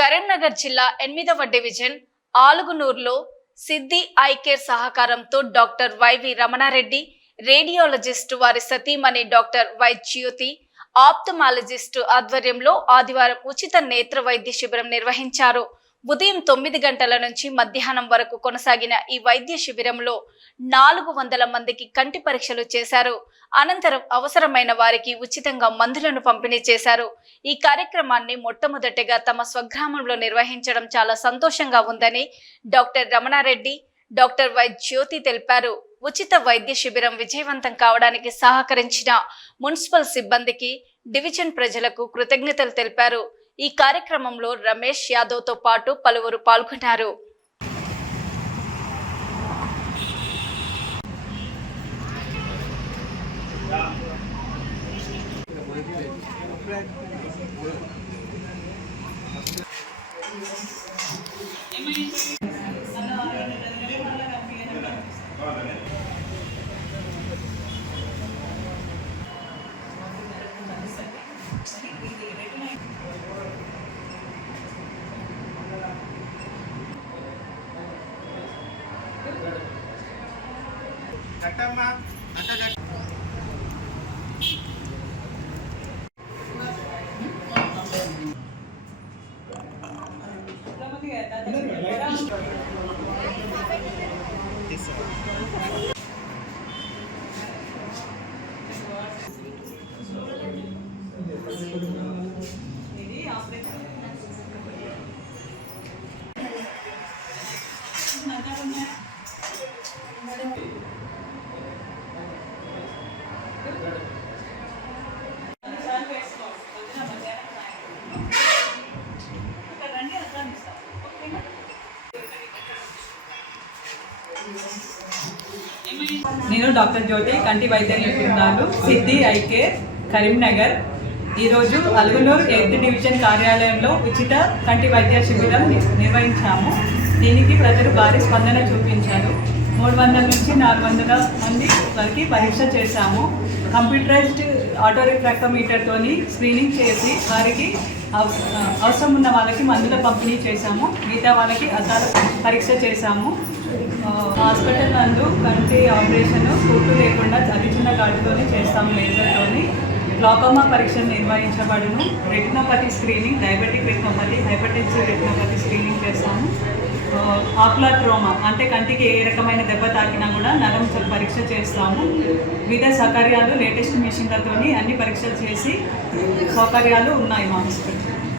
కరీంనగర్ జిల్లా 8వ division ఆలుగునూరులో Siddhi I care సహకారంతో డాక్టర్ వైవి రమణారెడ్డి, రేడియాలజిస్టు వారి సతీమణి డాక్టర్ వై జ్యోతి, ఆప్థమాలజిస్టు ఆధ్వర్యంలో ఆదివారం ఉచిత నేత్ర వైద్య శిబిరం నిర్వహించారు. ఉదయం 9 గంటల నుంచి మధ్యాహ్నం వరకు కొనసాగిన ఈ వైద్య శిబిరంలో 400 మందికి కంటి పరీక్షలు చేశారు. అనంతరం అవసరమైన వారికి ఉచితంగా మందులను పంపిణీ చేశారు. ఈ కార్యక్రమాన్ని మొట్టమొదటిగా తమ స్వగ్రామంలో నిర్వహించడం చాలా సంతోషంగా ఉందని డాక్టర్ రమణారెడ్డి, డాక్టర్ వై జ్యోతి తెలిపారు. ఉచిత వైద్య శిబిరం విజయవంతం కావడానికి సహకరించిన మున్సిపల్ సిబ్బందికి, డివిజన్ ప్రజలకు కృతజ్ఞతలు తెలిపారు. ఈ కార్యక్రమంలో రమేష్ యాదవ్ తో పాటు పలువురు పాల్గొన్నారు. నేను డాక్టర్ జ్యోతి, కంటి వైద్య నిపుణురాలు, సిద్ధి ఐ కేర్, కరీంనగర్. ఈరోజు ఆలుగునూరు 8th డివిజన్ కార్యాలయంలో ఉచిత కంటి వైద్య శిబిరం నిర్వహించాము. దీనికి ప్రజలు భారీ స్పందన చూపించారు. 300 నుంచి 400 మంది వరకు పరీక్ష చేశాము. కంప్యూటరైజ్డ్ ఆటో రిఫ్రాక్టోమీటర్తో స్క్రీనింగ్ చేసి వారికి అవసరం ఉన్న వాళ్ళకి మందుల పంపిణీ చేశాము. మిగతా వాళ్ళకి అద్దాల పరీక్ష చేశాము. హాస్పిటల్ నందు కంటి ఆపరేషన్ కుట్టు లేకుండా అతి చిన్న గాడితోనే చేస్తాము. లేజర్తోని గ్లాకోమా పరీక్షలు నిర్వహించబడును. Retinopathy screening, diabetic retinopathy, hypertensive retinopathy screening చేస్తాము. ఆక్యులర్ ట్రోమా అంటే కంటికి ఏ రకమైన దెబ్బ తాకినా కూడా నరం పరీక్ష చేస్తాము. వివిధ సౌకర్యాలు లేటెస్ట్ మిషన్లతో అన్ని పరీక్షలు చేసి సౌకర్యాలు ఉన్నాయి మా హాస్పిటల్.